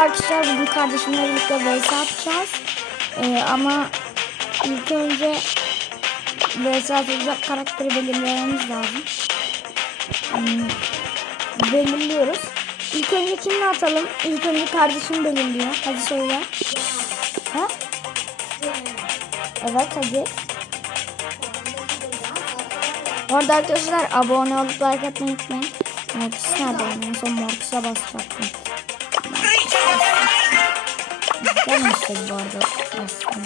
Arkadaşlar bugün kardeşimle birlikte vs atacağız. Ee, ama ilk önce vs atacak karakteri belirlememiz lazım. Hmm, belirliyoruz. İlk önce kimle atalım? İlk önce kardeşim belirliyor. Hadi söyle. Ha? Evet hadi. Bu arkadaşlar abone olup like atmayı unutmayın. Mortis'e abone. En son Mortis'e basacaktım. Gelmişti bu arada bastım.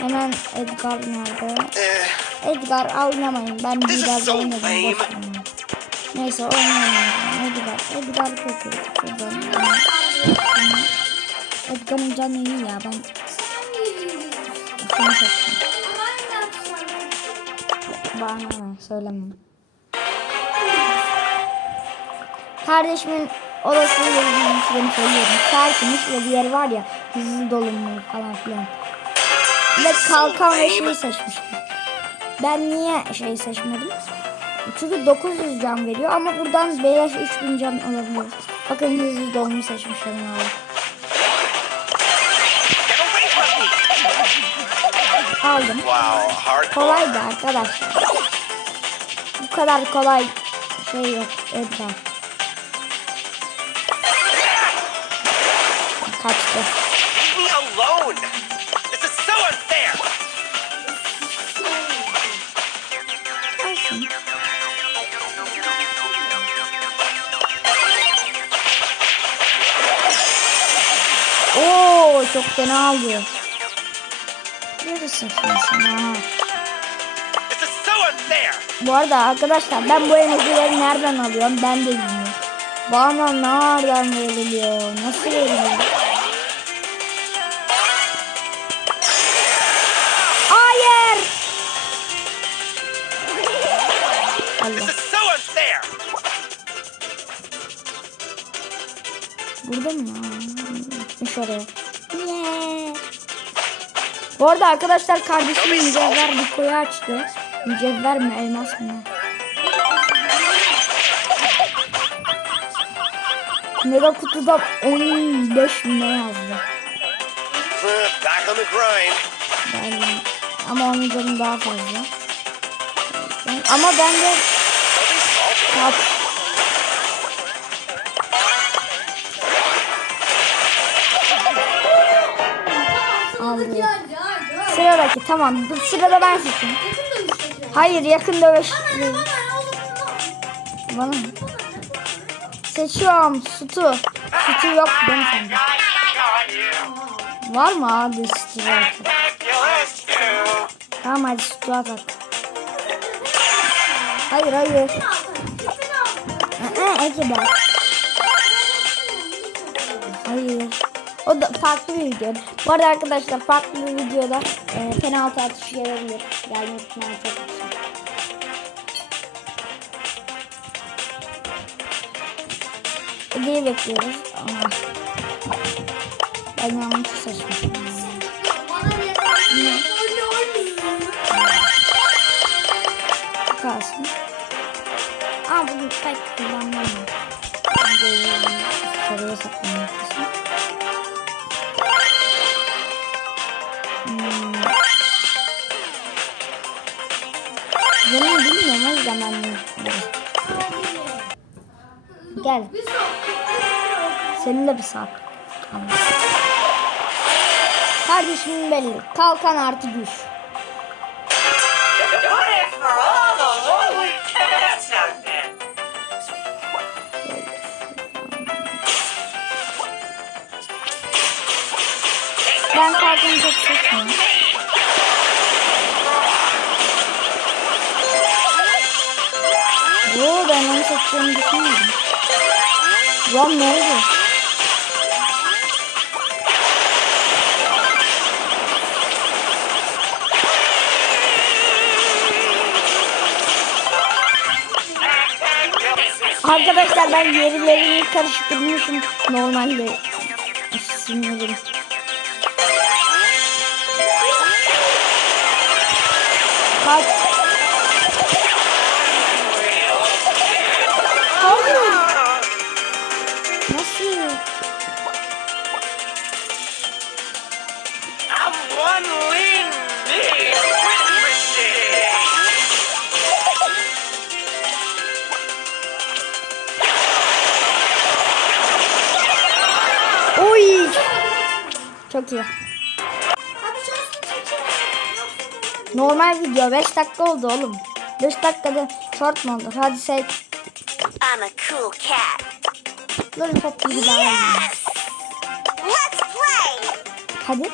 Hemen Edgar nerede? Eh, Edgar oynamayın. Ben biraz oynadım. boş. Neyse oynamayın. Edgar. Edgar kötü. Edgar'ın canı iyi ya. Ben seni seçtim. Bana? Söylemem. Kardeşimin odası yerini söylüyorum. Tertemiz ve bir yer var ya hızlı dolunmuyor falan filan. Ve kalkan ve şeyi seçmiştim. Ben niye şeyi seçmedim? Çünkü 900 can veriyor ama buradan beyaz 3000 can alabiliyoruz. Bakın hızlı dolmuş seçmişim abi. Aldım. wow. Kolaydı arkadaşlar. Bu kadar kolay şey yok Edgar. Kalsın. Oo çok fena aldı. Neresin şimdi sen? Ha. This is so unfair. Bu arada arkadaşlar ben bu enerjileri nereden alıyorum ben de bilmiyorum. Bana nereden veriliyor? Nasıl veriliyor? Burada mı? Gitmiş oraya. Yeah. Bu arada arkadaşlar kardeşim mücevher bir koyu açtı. Mücevher mi elmas mı? Mega kutuda 15 mi ne yazdı? Ben, ama onun canı daha fazla. Ben- ama ben de Don't Sıradaki tamam. Bu sırada ben seçeyim. Hayır yakın dövüş. değil. Bana mı? Seçiyorum. Sütü. Sütü yok mi sende? Var mı? Hadi sütü var. Tamam hadi sütü atak. Hayır hayır. Aa, Ece bak. Hayır. O da farklı bir video. Bu arada arkadaşlar farklı bir videoda e, penaltı atışı gelebilir. Gelme ihtimali çok yüksek. Ege'yi bekliyoruz. Ama ben yanlış seçmişim. Kalsın. Aa bunu pek kullanmam. Sarıya saklanmak için. Ben bunu- Gel. Senin de bir saat. Tamam. Kardeşimin belli. Kalkan artı güç. Ben kalkanı çok seçmiyorum. Seçeceğimi düşünmedim. Lan ne oldu? Arkadaşlar ben yerilerini karıştırmışım normalde. Sinirlerim. Kaç. Normal video 5 dakika oldu oğlum. 5 dakikada short mu olur? Hadi say. I'm a cool cat. Lollipop gibi daha iyi. Let's play. Hadi.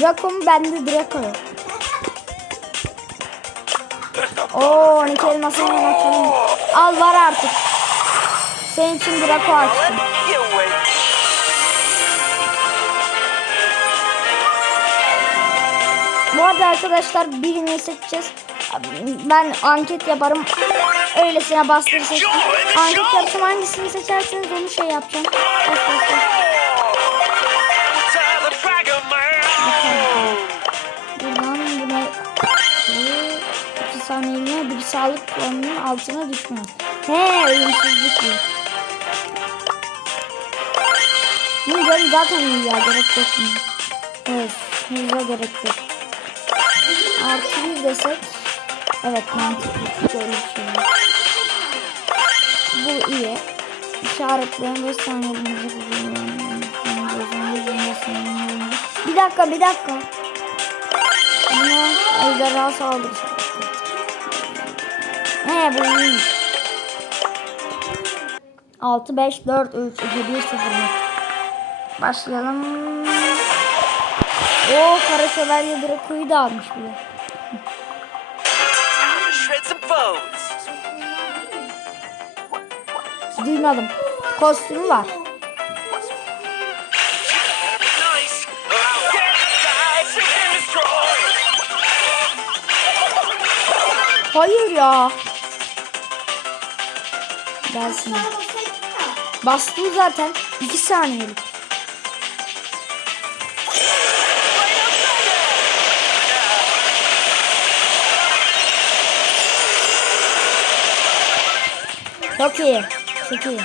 Draco mu? Bende Draco yok. Oo, 12 elmasını açalım. Al var artık. Senin için Draco açtım. Bu arada arkadaşlar birini seçeceğiz. Ben anket yaparım. Öylesine bastır seçtim. Anket yapacağım. Hangisini seçerseniz onu şey yapacağım. Bas, bas, bas. To the Dragon Man. Buradan buna Ee, iki saniyeliğine bir sağlık puanının altına düşmez. He ölümsüzlük bu. Bunun canı zaten iyi ya gerek yok mu? Evet hızla gerek yok. Artı bir desek evet mantıklı şey. Bu iyi. İşaretleyen 5 saniyeliğine Bir dakika bir dakika. Buna ejderha saldırısı. He bu iyiymiş. 6, 5, 4, 3, 2, 1, 0. Başlayalım. Oo kara şövalye Draco'yu da almış bile. Duymadım. Kostümü var. Hayır ya. Gelsin. Bastım zaten. 2 saniyelik. Çok iyi. Çok iyi.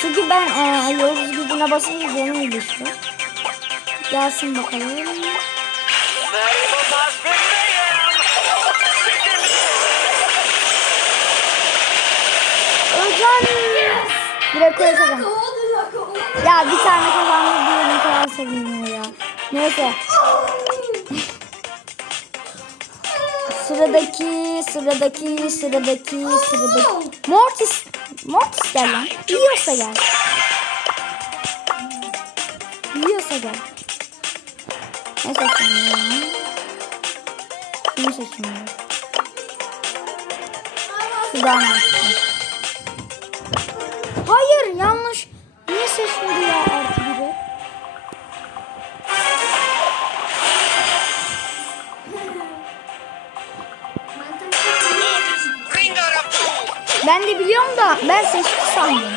Çünkü ben e, yıldız gücüne basınca canım iyileşiyor. Gelsin bakalım. Özcan. Draco'ya kazan. Ya bir tane kazandı diye ne kadar seviniyor ya. Neyse. Sıradaki, sıradaki, sıradaki, sıradaki. Mortis. Mortis gel lan. Yiyorsa gel. Yiyorsa gel. Ne seçeceğim ya? Şunu seçeyim ya. Şu daha De biliyorum da ben seçti sandım.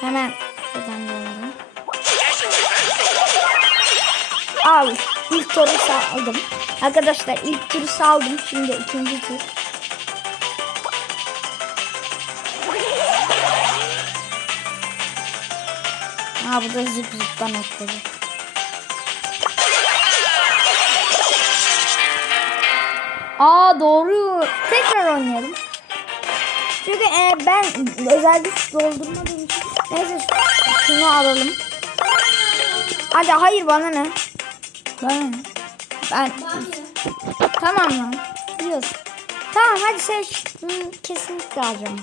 Hemen şuradan geldim. Al. İlk turu saldım. Arkadaşlar ilk turu saldım. Şimdi ikinci tur. Ha bu da zıp zıptan atladı. Aa doğru. Tekrar oynayalım. Çünkü e, ben özel güç doldurmadığım için. Neyse şu- şunu alalım. Hadi hayır bana ne? Bana ne? Ben Tamam lan. Biliyorsun. Tamam hadi seç. Hı, kesinlikle alacağım.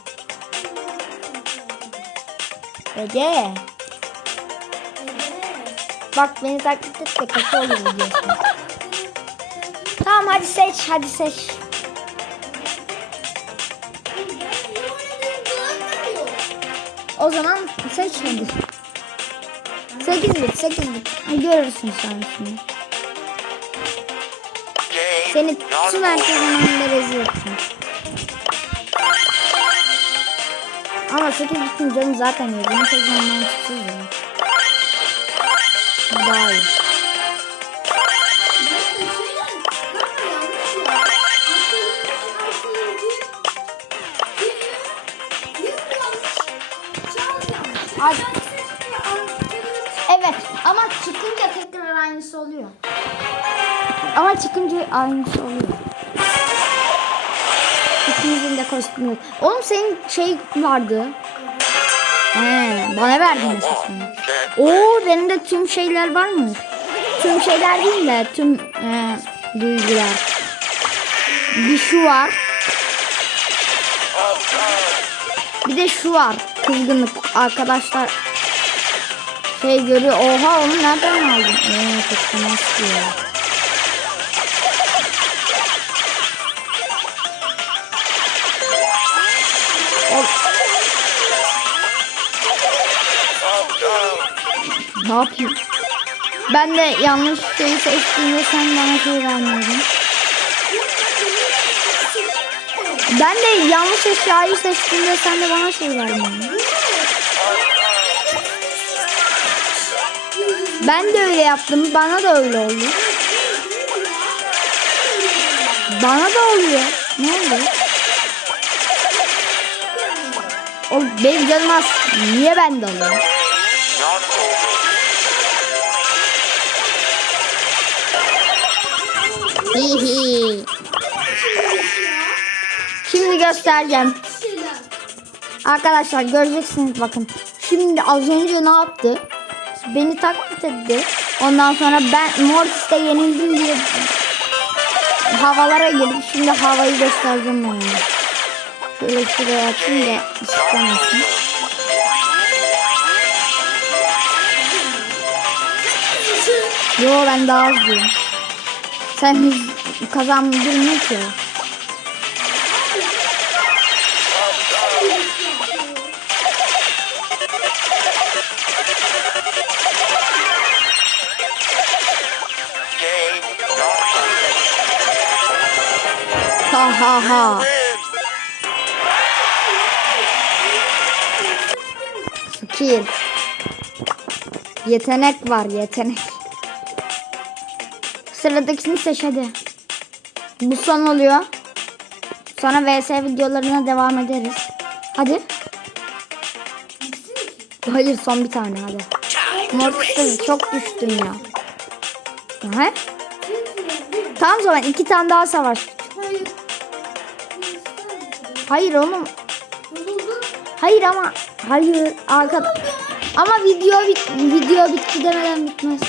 Ege. Bak beni taklit et de kötü olur biliyorsun. Tamam hadi seç hadi seç. O zaman seç hadi. 8 bit 8 bit. Görürsün sen şimdi. Seni tüm herkesin önünde rezil edeceğim. Ama 8 bitin canı zaten iyi. Bunu sezon mantıksız ya. Daha iyi. Evet ama çıkınca tekrar aynısı oluyor. Ama çıkınca aynısı oluyor. İkimizin de kostümü. Oğlum senin şey vardı. He, bana verdin esasını. Oo benim de tüm şeyler var mı? Tüm şeyler değil de tüm e, duygular. Bir şu var. Bir de şu var. Kızgınlık arkadaşlar. Şey görüyor. Oha onu nereden aldın? Ee, çok fena sıkıyor. O- Ne yapayım? Ben de yanlış şeyi seçtiğimde sen bana şey vermiyordun. Ben de yanlış eşyayı seçtiğimde sen de bana şey vermiyordun. Ben de öyle yaptım. Bana da öyle oldu. Bana da oluyor. Ne oldu? O benim canım az. Niye ben de oluyor? Hihi. Şimdi göstereceğim. Arkadaşlar göreceksiniz bakın. Şimdi az önce ne yaptı? Beni taklit etti. Ondan sonra ben Mortis'te yenildim diye havalara girdi. Şimdi havayı göstereceğim ona. Şöyle şuraya atayım da istemesin. Yo ben daha hızlıyım. Sen hız kazandırmıyor ki. Ha. Yetenek var yetenek. Sıradakini seç hadi. Bu son oluyor. Sonra vs videolarına devam ederiz. Hadi. Hayır son bir tane hadi. Mortis'e çok düştüm ya. Aha. Tamam zaman iki tane daha savaş. Hayır oğlum. Hayır ama hayır arkada. Ama video bit video bitti demeden bitmez.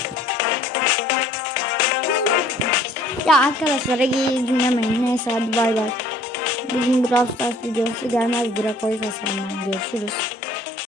Ya arkadaşlar iyi dinlemeyin. Neyse hadi bay bay. Bugün Brawl Stars videosu gelmez. Draco'yu tasarımdan görüşürüz.